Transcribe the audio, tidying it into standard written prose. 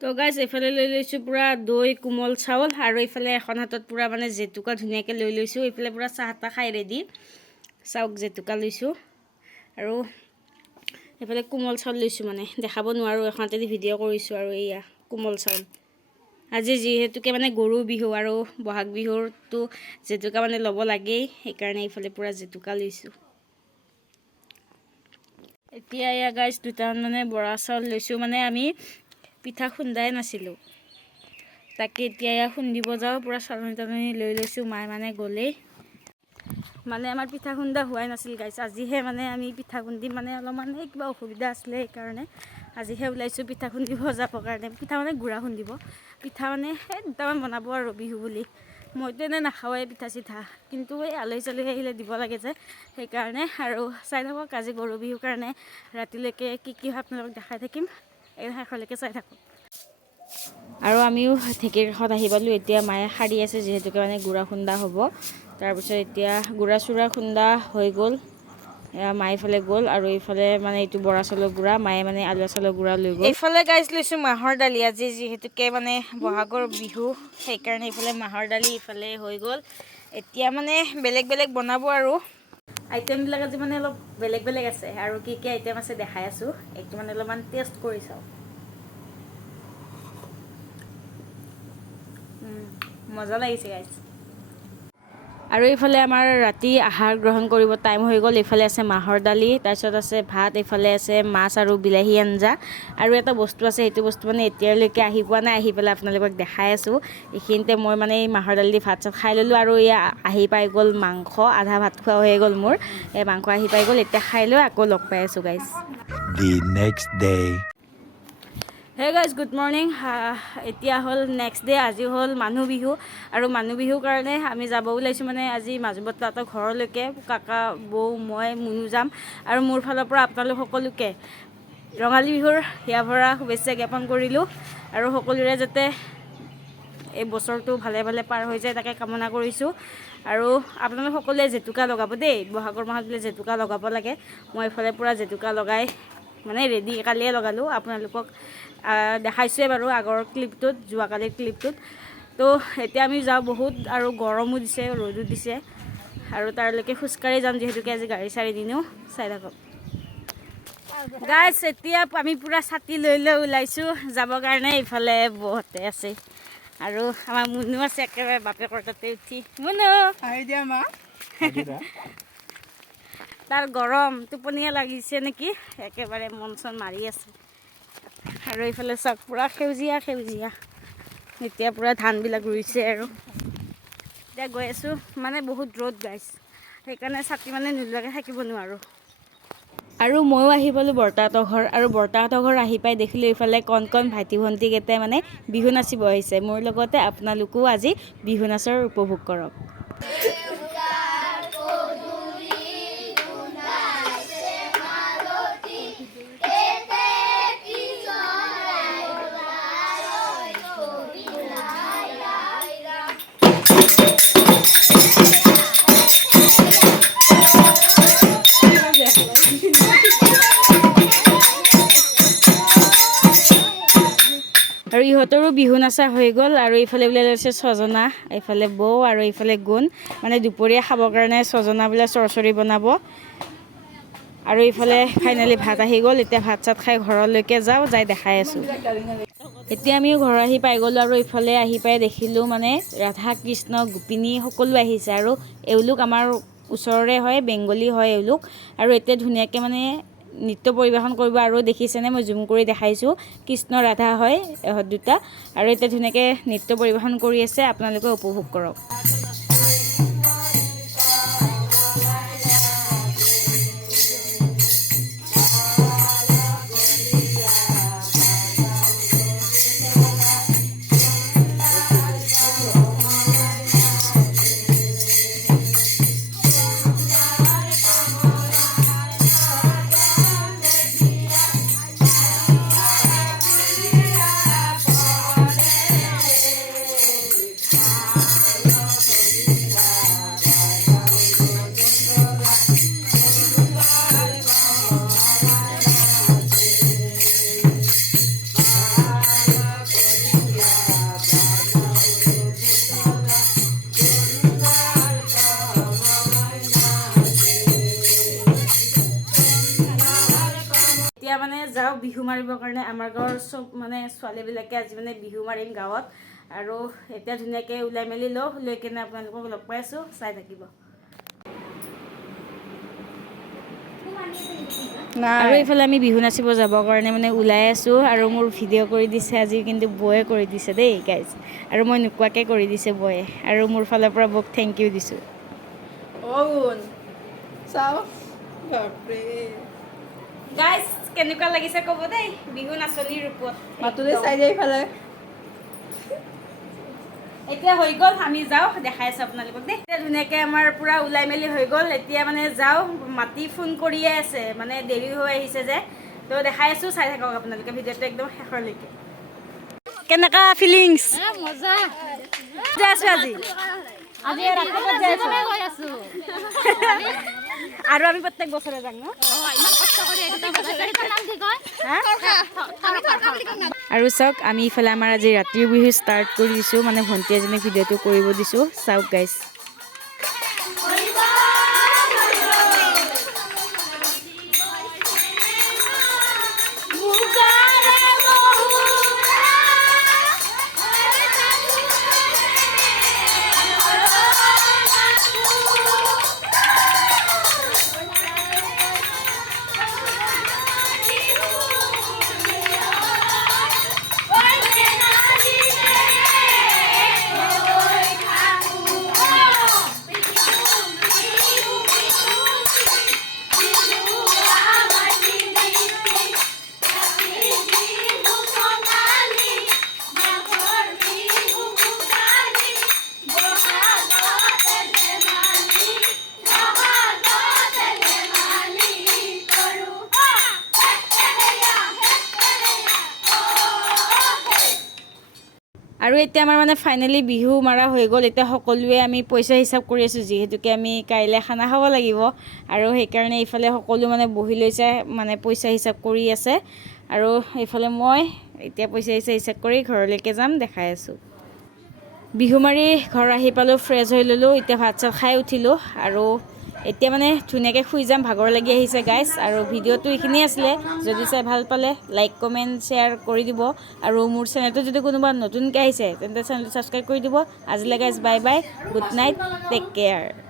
তো গাইজ এইফালে লৈ লৈছোঁ পূৰা দৈ কোমল চাউল আৰু এইফালে এখন হাতত পূৰা মানে জেতুকা ধুনীয়াকৈ লৈ লৈছোঁ। এইফালে পূৰা চাহ তাহ খাই ৰেডি চাওক জেতুকা লৈছোঁ আৰু এইফালে কোমল চাউল লৈছোঁ, মানে দেখাব নোৱাৰোঁ এখনতে ভিডিঅ' কৰিছোঁ। আৰু এইয়া কোমল চাউল, আজি যিহেতুকে মানে গৰু বিহু আৰু বহাগ বিহুৰটো জেতুকা মানে ল'ব লাগেই, সেইকাৰণে এইফালে পূৰা জেতুকা লৈছোঁ। এতিয়া এয়া গাইজ দুটামান মানে বৰা চাউল লৈছোঁ, মানে আমি পিঠা খুন্দাই নাছিলোঁ, তাকে এতিয়া এয়া খুন্দিব যাওঁ। পূৰা চালনী তালনী লৈ লৈছোঁ, মায়ে মানে গ'লেই, মানে আমাৰ পিঠা খুন্দা হোৱাই নাছিল গাইজ। আজিহে মানে আমি পিঠা খুন্দিম, মানে অলপমান কিবা অসুবিধা আছিলে, সেইকাৰণে আজিহে ওলাইছোঁ পিঠা খুন্দিব যাবৰ কাৰণে। পিঠা মানে গুড়া খুন্দিব, পিঠা মানে এই দুটামান বনাব আৰু বিহু বুলি। মইতো এনেই নাখাওঁৱেই পিঠা চিঠা, কিন্তু এই আলহী চালহী আহিলে দিব লাগে যে, সেইকাৰণে। আৰু চাই থাকক আজি গৰু বিহুৰ কাৰণে ৰাতিলৈকে কি কি হয় আপোনালোকক দেখাই থাকিম, এই শেষলৈকে চাই থাকক। আৰু আমিও ঢেঁকীৰ কাষত আহি পালোঁ। এতিয়া মায়ে সাৰি আছে, যিহেতুকে মানে গুড়া খুন্দা হ'ব। তাৰপিছত এতিয়া গুড়া চুড়া খুন্দা হৈ গ'ল, মায়ে এইফালে গ'ল। আৰু এইফালে মানে এইটো বৰা চাউলৰ গুড়া, মায়ে মানে আলু চাউলৰ গুড়া লৈ গ'ল। এইফালে গাইজ লৈছোঁ মাহৰ দালি, আজি যিহেতুকে মানে বহাগৰ বিহু, সেইকাৰণে এইফালে মাহৰ দালি ইফালে হৈ গ'ল। এতিয়া মানে বেলেগ বেলেগ বনাব আৰু আইটেমবিলাক আজি মানে অলপ বেলেগ বেলেগ আছে, আৰু কি কি আইটেম আছে দেখাই আছোঁ। এইটো মানে অলপমান টেষ্ট কৰি চাওঁ। মজা লাগিছে গাইজ। আৰু এইফালে আমাৰ ৰাতি আহাৰ গ্ৰহণ কৰিব টাইম হৈ গ'ল। এইফালে আছে মাহৰ দালি, তাৰপিছত আছে ভাত, এইফালে আছে মাছ আৰু বিলাহী আঞ্জা, আৰু এটা বস্তু আছে, সেইটো বস্তু মানে এতিয়ালৈকে আহি পোৱা নাই, আহি পেলাই আপোনালোকক দেখাই আছোঁ। এইখিনিতে মই মানে এই মাহৰ দালি দি ভাত চাত খাই ল'লোঁ, আৰু এয়া আহি পাই গ'ল মাংস, আধা ভাত খোৱা হৈ গ'ল মোৰ, এই মাংস আহি পাই গ'ল। এতিয়া খাই লৈ আকৌ লগ পাই আছোঁ guys. The next day. Hey guys good morning. এতিয়া হ'ল নেক্সট ডে, আজি হ'ল মানুহ বিহু। আৰু মানুহ বিহুৰ কাৰণে আমি যাব ওলাইছোঁ, মানে আজি মাজু বৰ্তাহঁতৰ ঘৰলৈকে। কাকা বৌ মই মুনু যাম, আৰু মোৰ ফালৰ পৰা আপোনালোক সকলোকে ৰঙালী বিহুৰ হিয়া ভৰা শুভেচ্ছা জ্ঞাপন কৰিলোঁ। আৰু সকলোৰে যাতে এই বছৰটো ভালে ভালে পাৰ হৈ যায়, তাকে কামনা কৰিছোঁ। আৰু আপোনালোক সকলোৱে জেতুকা লগাব দেই, বহাগৰ মাহত বোলে জেতুকা লগাব লাগে। মই এইফালে পূৰা জেতুকা লগাই মানে ৰেডি, কালিয়ে লগালোঁ, আপোনালোকক দেখাইছোঁৱে বাৰু আগৰ ক্লিপটোত, যোৱাকালিৰ ক্লিপটোত। তো এতিয়া আমি যাওঁ, বহুত আৰু গৰমো দিছে, ৰ'দো দিছে, আৰু তাৰলৈকে খোজকাঢ়ি যাম, যিহেতুকে আজি গাড়ী চাৰি দিনো। চাই থাকক গাইজ। এতিয়া আমি পূৰা ছাতি লৈ লৈ ওলাইছোঁ যাবৰ কাৰণে। এইফালে বৌহঁতে আছে, আৰু আমাৰ মুনু আছে একেবাৰে বাপেকৰ তাতে উঠি। মুনু দিয়া মা, তাৰ গৰম টোপনিয়ে লাগিছে নেকি, একেবাৰে মন চন মাৰি আছে। আৰু এইফালে চাওক পূৰা সেউজীয়া সেউজীয়া, এতিয়া পূৰা ধানবিলাক ৰুইছে। আৰু এতিয়া গৈ আছোঁ, মানে বহুত ৰ'দ গাইজ, সেইকাৰণে ছাতি মানে নোলোৱাকৈ থাকিব নোৱাৰোঁ। আৰু ময়ো আহি পালোঁ বৰ্তাহঁতৰ ঘৰ, আৰু বৰ্তাহঁতৰ ঘৰ আহি পাই দেখিলোঁ এইফালে কণ কণ ভাইটি ভণ্টিকেইটাই মানে বিহু নাচিব আহিছে। মোৰ লগতে আপোনালোকেও আজি বিহু নাচৰ উপভোগ কৰক। আৰু ইহঁতৰো বিহু নাচা হৈ গ'ল। আৰু এইফালে বোলে লৈছে ছজনা, এইফালে বৌ, আৰু এইফালে গুণ, মানে দুপৰীয়া খাবৰ কাৰণে ছজনা বোলে চৰচৰি বনাব। আৰু এইফালে ফাইনেলি ভাত আহি গ'ল। এতিয়া ভাত চাত খাই ঘৰলৈকে যাওঁ, যাই দেখাই আছোঁ। এতিয়া আমিও ঘৰ আহি পাই গ'লোঁ, আৰু এইফালে আহি পাই দেখিলোঁ মানে ৰাধা কৃষ্ণ গোপিনী সকলো আহিছে। আৰু এওঁলোক আমাৰ ওচৰৰে হয়, বেংগলী হয় এওঁলোক। আৰু এতিয়া ধুনীয়াকৈ মানে নৃত্য পৰিৱেশন কৰিব। আৰু দেখিছেনে, মই জুম কৰি দেখাইছোঁ, কৃষ্ণ ৰাধা হয় ইহঁত দুটা। আৰু এতিয়া ধুনীয়াকৈ নৃত্য পৰিৱেশন কৰি আছে, আপোনালোকে উপভোগ কৰক। বিহু মাৰিবৰ কাৰণে আমাৰ গাঁৱৰ চব মানে ছোৱালীবিলাকে আজি মানে বিহু মাৰিম গাঁৱত আৰু এতিয়া ধুনীয়াকৈ ওলাই মেলি লৈ কিনে আপোনালোকক লগ পাই আছোঁ চাই থাকিব আৰু এইফালে আমি বিহু নাচিব যাবৰ কাৰণে মানে ওলাই আছোঁ আৰু মোৰ ভিডিঅ' কৰি দিছে আজি কিন্তু বয়ে কৰি দিছে দেই গাইজ আৰু মই নোকোৱাকৈ কৰি দিছে বয়ে আৰু মোৰ ফালৰ পৰা বক থেংক ইউ দিছোঁ গাইজ কেনেকুৱা লাগিছে ক'ব দেই বিহু নাচনীৰ ৰূপত মাতুলে চাই যায় ইফালে এতিয়া হৈ গ'ল আমি যাওঁ দেখাই আছোঁ আপোনালোকক দেই এতিয়া ধুনীয়াকৈ আমাৰ পূৰা ওলাই মেলি হৈ গ'ল এতিয়া মানে যাওঁ মাতি ফোন কৰিয়ে আছে মানে দেৰি হৈ আহিছে যে তো দেখাই আছোঁ চাই থাকক আপোনালোকে ভিডিঅ'টো একদম শেষৰলৈকে কেনেকুৱা ফিলিংছ মজা যাই আছোঁ আজি ৰাতিপুৱা যাই আছোঁ আৰু আমি প্ৰত্যেক বছৰে যাম ন আৰু চাওক আমি ইফালে আমাৰ আজি ৰাতিৰ বিহু ষ্টাৰ্ট কৰি দিছোঁ মানে ভণ্টি এজনীক ভিডিঅ'টো কৰিব দিছোঁ চাওক গাইজ আৰু এতিয়া আমাৰ মানে ফাইনেলি বিহু মাৰা হৈ গ'ল এতিয়া সকলোৱে আমি পইচা হিচাপ কৰি আছোঁ যিহেতুকে আমি কাইলৈ খানা খাব লাগিব আৰু সেইকাৰণে ইফালে সকলো মানে বহি লৈছে মানে পইচা হিচাপ কৰি আছে আৰু এইফালে মই এতিয়া পইচা হিচাপ কৰি ঘৰলৈকে যাম দেখাই আছোঁ বিহু মাৰি ঘৰ আহি পালোঁ ফ্ৰেছ হৈ ল'লোঁ এতিয়া ভাত চাত খাই উঠিলোঁ আৰু এতিয়া মানে ধুনীয়াকৈ শুই যাম ভাগৰ লাগি আহিছে গাইজ আৰু ভিডিঅ'টো এইখিনিয়ে আছিলে যদি চাই ভাল পালে লাইক কমেণ্ট শ্বেয়াৰ কৰি দিব আৰু মোৰ চেনেলটো যদি কোনোবা নতুনকৈ আহিছে তেন্তে চেনেলটো ছাবস্ক্ৰাইব কৰি দিব আজিলৈ guys bye bye good night take care